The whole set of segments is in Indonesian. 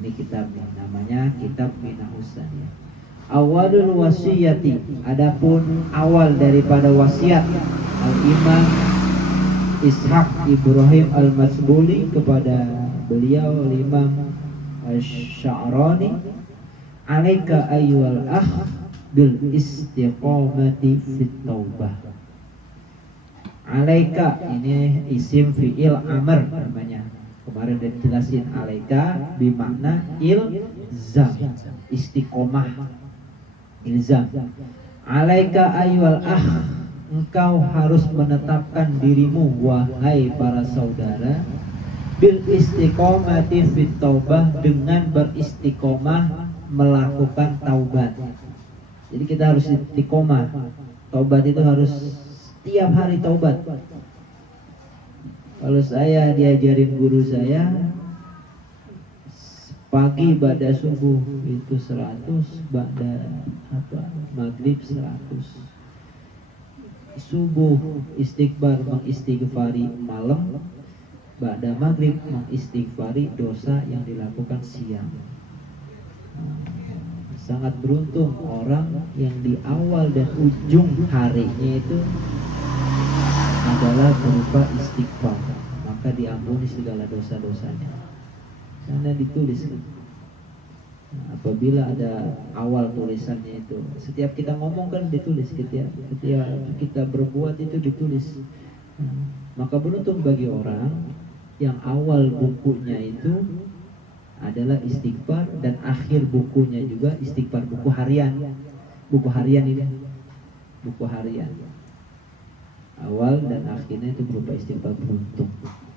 Ini kitabnya, namanya Kitab Minahus Saniyah. Awalul wasiyati, adapun awal daripada wasiat Al-Imam Ishaq Ibrahim Al-Masbuli kepada beliau Imam Asy-Sya'rani, alaika ayyuhal akh bil istiqamati fit taubah. Alaika ini isim fi'il amr namanya. Kemarin udah dijelasin, alaika bimakna ilzam, istiqomah, ilzam. Alaika ayyuhal akh, engkau harus menetapkan dirimu wahai para saudara bil istiqomati fit taubah, dengan beristiqomah melakukan taubat. Jadi kita harus istiqomah. Taubat itu harus setiap hari taubat. Kalau saya diajarin guru saya, pagi ba'da subuh itu 100, ba'da maghrib 100. Subuh istighfar mengistighfari malam, ba'da maghrib mengistighfari dosa yang dilakukan siang. Sangat beruntung orang yang di awal dan ujung harinya itu adalah berupa istighfar, maka diampuni segala dosa-dosanya. Karena ditulis, apabila ada awal tulisannya itu, setiap kita ngomong kan ditulis, setiap kita berbuat itu ditulis. Maka beruntung bagi orang yang awal bukunya itu adalah istighfar dan akhir bukunya juga istighfar, buku harian ini, buku harian. Awal dan akhirnya itu berupa istighfar, beruntung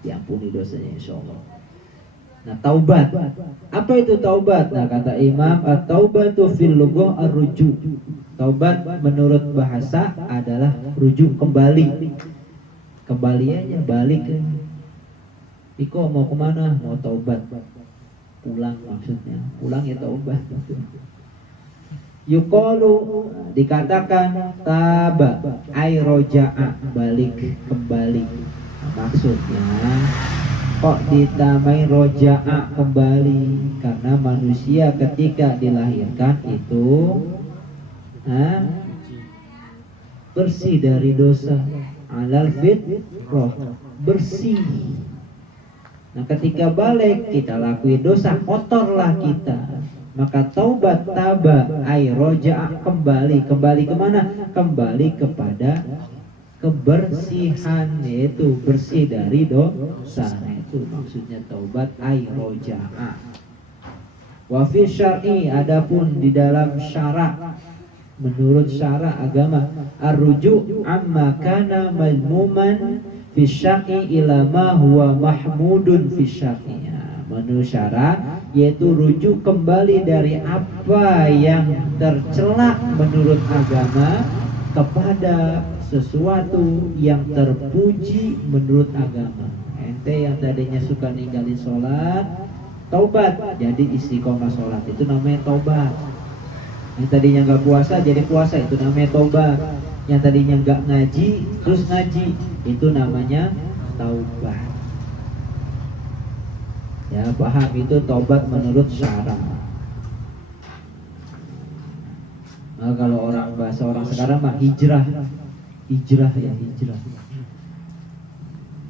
diampuni dosanya insyaallah. Nah, taubat. Apa itu taubat? Nah, kata Imam, at-taubatu fil lughah ar-ruju'. Taubat menurut bahasa adalah rujuk, kembali. Kembali aja, balik. Iko mau kemana? Mau taubat. Pulang maksudnya. Pulang ya taubat. Yuqalu, dikatakan taba ay roja'a, balik, kembali. Nah, maksudnya kok ditamai roja'a, kembali, karena manusia ketika dilahirkan itu bersih dari dosa, alal fitrah, bersih. Nah, ketika balik kita lakuin dosa, kotorlah kita. Maka taubat taba ay roja'a, kembali kemana? Kembali kepada kebersihan, yaitu bersih dari dosa. Itu maksudnya taubat ay roja'a. Wa fi syar'i, adapun di dalam syara', menurut syara' agama, ar-ruju' amma kana mazmuman fi syar'i ila ma huwa mahmudun fi syar'i. Menurut syara', yaitu rujuk kembali dari apa yang tercela menurut agama kepada sesuatu yang terpuji menurut agama. Ente yang tadinya suka ninggalin sholat, taubat jadi istiqomah sholat, itu namanya taubat. Yang tadinya nggak puasa jadi puasa, itu namanya taubat. Yang tadinya nggak ngaji terus ngaji, itu namanya taubat. Ya, paham itu taubat menurut syara'. Nah, kalau orang bahasa orang sekarang mah hijrah ya, hijrah.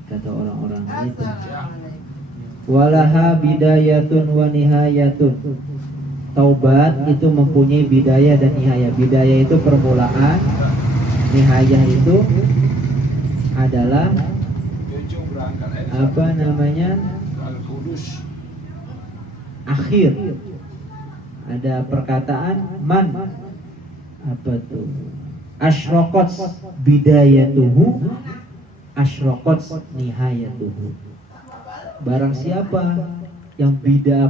Kata orang-orang itu. Walaha bidayatun wa nihayatun. Taubat itu mempunyai bidayah dan nihayah. Bidayah itu permulaan, nihayah itu adalah apa namanya? Akhir. Ada perkataan man, apa tuh? Asyraqat bidayatuhu, asyraqat nihayatuhu. Barang siapa yang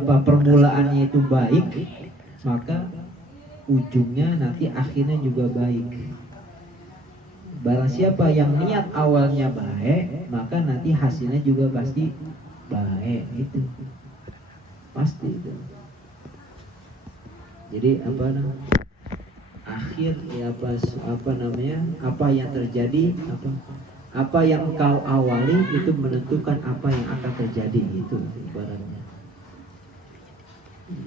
permulaannya itu baik, maka ujungnya nanti akhirnya juga baik. Barang siapa yang niat awalnya baik, maka nanti hasilnya juga pasti baik, itu pasti itu. Jadi akhir ya apa namanya, apa yang terjadi, apa yang kau awali itu menentukan apa yang akan terjadi, itu ibaratnya.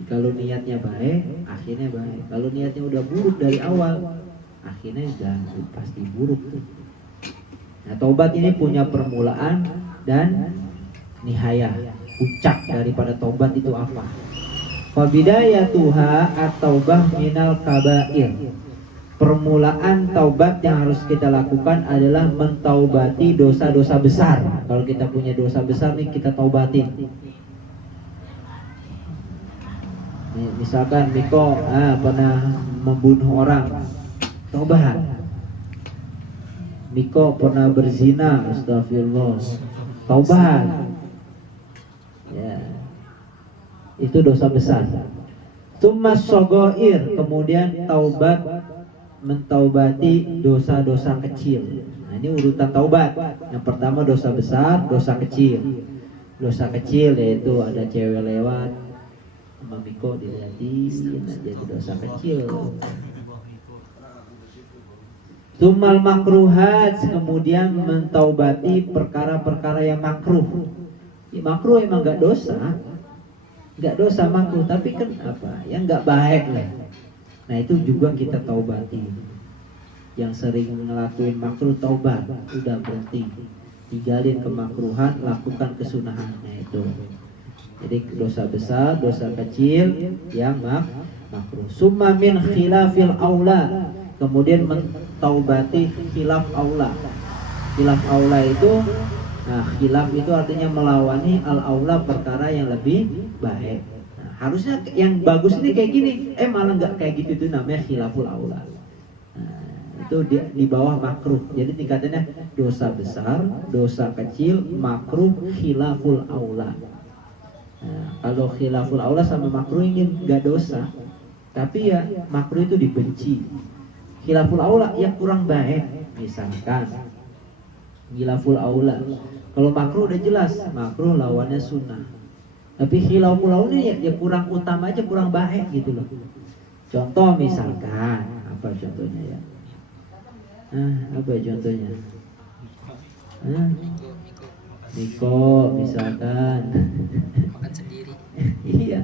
Kalau niatnya baik, akhirnya baik. Kalau niatnya udah buruk dari awal, akhirnya udah pasti buruk tuh. Nah, taubat ini punya permulaan dan nihayah. Puncak daripada taubat itu apa? Fabidayatuha at-taubah minal kabair. Permulaan taubat yang harus kita lakukan adalah mentaubati dosa-dosa besar. Kalau kita punya dosa besar nih, kita taubatin. Misalkan Miko pernah membunuh orang, taubat. Miko pernah berzina, astagfirullah, taubat. Ya, itu dosa besar. Tsumma shogoir, kemudian taubat mentaubati dosa-dosa kecil. Nah, ini urutan taubat. Yang pertama dosa besar, dosa kecil. Dosa kecil yaitu ada cewek lewat, sama Miko dilihatin aja, itu dosa kecil. Tsummal makruhat, kemudian mentaubati perkara-perkara yang makruh. Makruh emang gak dosa, gak dosa makruh, tapi kan apa? Yang gak baik lah. Nah itu juga kita taubati. Yang sering ngelakuin makruh taubat, udah berhenti, tinggalin kemakruhan, lakukan kesunahannya itu. Jadi dosa besar, dosa kecil yang makruh. Summa min khilafil aula, kemudian mentaubati khilaf aula. Khilaf aula itu, khilaf itu artinya melawani al aula, perkara yang lebih baik. Harusnya yang bagus ini kayak gini, malah nggak kayak gitu, itu namanya khilaful aula. Itu di bawah makruh. Jadi tingkatannya dosa besar, dosa kecil, makruh, khilaful aula. Kalau khilaful aula sama makruh ini nggak dosa, tapi ya makruh itu dibenci. Khilaful aula yang kurang baik, misalkan khilaful aula. Kalau makruh udah jelas, makruh lawannya sunnah. Tapi khilaful aula ya kurang utama aja, kurang baik gitu loh. Contoh misalkan, apa contohnya ya? Apa contohnya? Miko misalkan makan sendiri. Iya.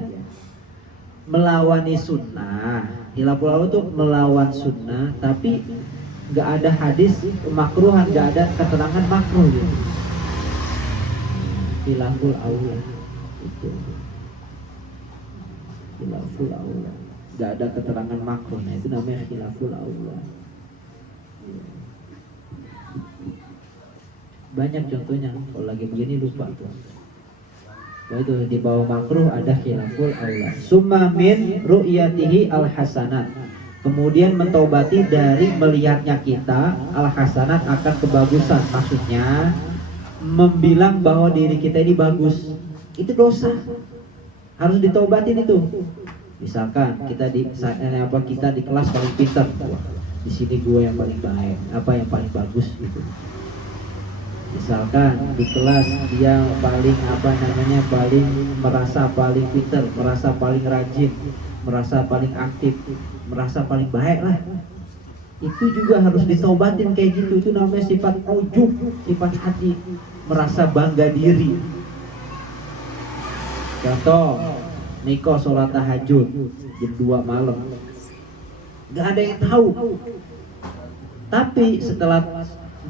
Melawani sunnah. Khilaful aula itu melawan sunnah, tapi nggak ada hadis makruhan, nggak ada keterangan makruh gitu. Khilaful aula itu. Khilaful aula. Nggak ada keterangan makruh. Nah, itu namanya khilaful aula. Banyak contohnya, kalau lagi begini lupa tuh. Nah, itu di bawah makruh ada khilaful aula. Summa min ru'yatihi al hasanat, kemudian mentaubati dari melihatnya kita al hasanat akan kebagusan. Maksudnya membilang bahwa diri kita ini bagus, itu dosa, harus ditaubatin itu. Misalkan kita kita di kelas paling pintar, di sini gue yang paling baik, apa yang paling bagus gitu. Misalkan di kelas dia paling paling merasa paling pintar, merasa paling rajin, merasa paling aktif, merasa paling baik lah. Itu juga harus ditaubatin kayak gitu. Itu namanya sifat ujub, sifat hati, merasa bangga diri. Contoh, Niko sholat tahajud jam 2 malam, gak ada yang tahu. Tapi setelah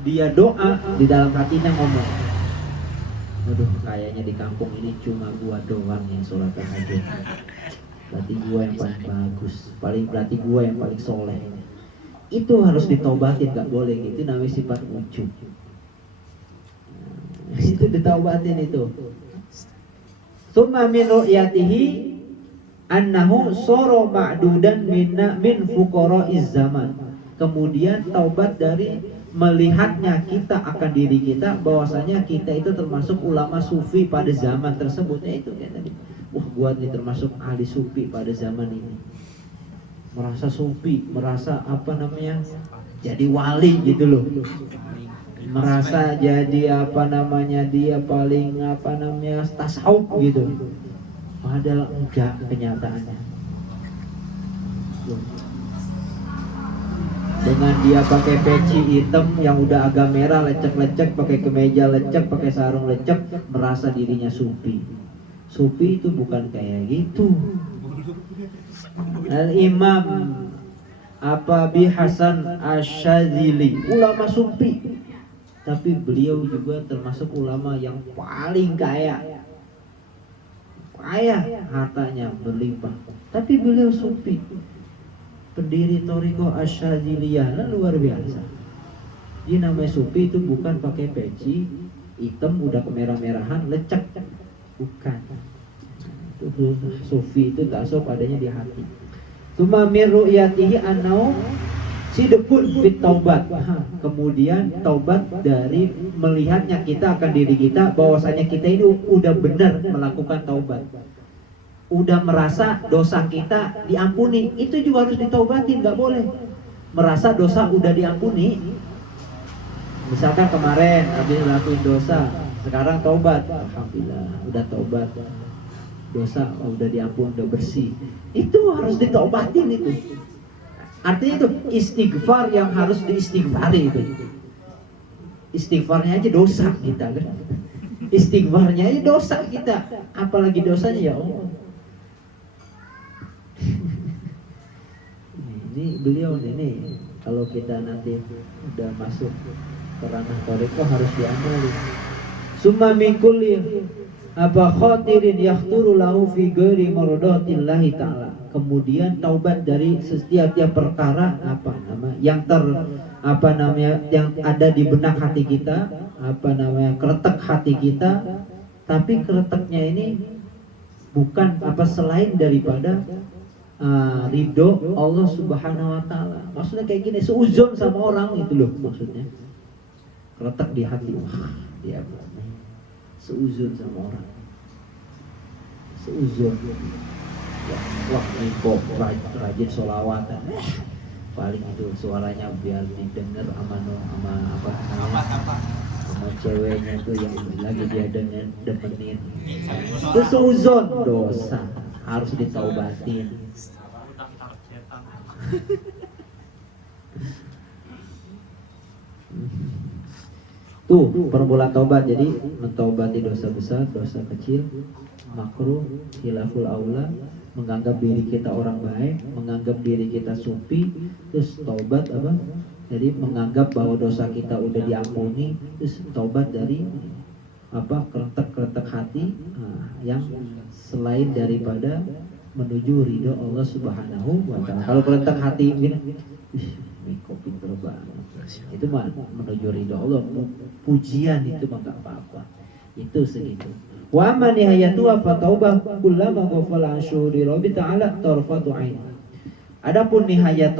dia doa, di dalam hatinya ngomong, aduh kayaknya di kampung ini cuma gua doang yang sholat tahajud. Berarti gua yang paling bagus, berarti gua yang paling soleh. Itu harus ditaubatin, gak boleh gitu. Itu namanya sifat ujub. Itu ditaubatin itu. Tsumma min ru'yatihi annahu soro ma'dudan min fuqara'iz zaman. Kemudian taubat dari melihatnya kita akan diri kita, bahwasanya kita itu termasuk ulama sufi pada zaman tersebut. Itu kayak tadi, gua nih termasuk ahli sufi pada zaman ini. Merasa sufi, merasa jadi wali gitu loh. Merasa jadi dia paling tasawuf gitu. Padahal enggak kenyataannya. Dengan dia pakai peci hitam yang udah agak merah, lecek-lecek, pakai kemeja lecek, pakai sarung lecek, merasa dirinya sufi. Sufi itu bukan kayak gitu. Al-Imam Abi Hasan Asyadzili, ulama sufi, tapi beliau juga termasuk ulama yang paling kaya hartanya berlimpah, tapi beliau sufi, pendiri Thariqah Asyadziliyah, luar biasa. Dia namanya sufi itu bukan pakai peci hitam udah kemerah-merahan lecek, bukan. Itu sufi itu tasawuf adanya di hati. Tuma min ru'yatihi annau sidqun fit taubat. Kemudian taubat dari melihatnya kita akan diri kita bahwasanya kita ini udah benar melakukan taubat. Udah merasa dosa kita diampuni, itu juga harus ditaubatin, nggak boleh merasa dosa udah diampuni. Misalkan kemarin habis ngelakuin dosa, sekarang taubat, alhamdulillah udah taubat, dosa udah diampun, udah bersih, itu harus ditaubatin itu. Artinya itu istighfar yang harus diistighfari itu. Istighfarnya aja dosa kita kan. Istighfarnya aja dosa kita, apalagi dosanya ya Allah. Ini beliau ini kalau kita nanti udah masuk ke ranah thariqah harus diamali. Summa min kulli khatirin yakhturu lahu fi ghairi mardatillahi ta'ala. Kemudian taubat dari setiap perkara yang yang ada di benak hati kita, kretek hati kita, tapi kreteknya ini bukan selain daripada ridho Allah Subhanahu wa taala. Maksudnya kayak gini, seuzon sama orang itu loh maksudnya. Kretek di hati, wah dia seuzon sama orang, seuzon ya, wah ini kok rajin sholawatan, paling itu suaranya biar didengar sama ceweknya tuh yang lagi dia demenin. Itu seuzon, dosa, harus ditaubatin. Tuh permulaan taubat, jadi mentaubati dosa besar, dosa kecil, makruh, khilaful aula, menganggap diri kita orang baik, menganggap diri kita sufi, terus taubat jadi menganggap bahwa dosa kita udah diampuni, terus taubat dari kretek hati yang selain daripada menuju ridho Allah Subhanahu wa taala. Kalau kretek hati ini kopi banget, itu mah menuju ridho Allah, pujian itu mah gak apa-apa, itu segitu. Wa man nihayatu fa taubah kullama ghafala an syuri rabbi ta'ala tarfatu ain. Adapun nihayat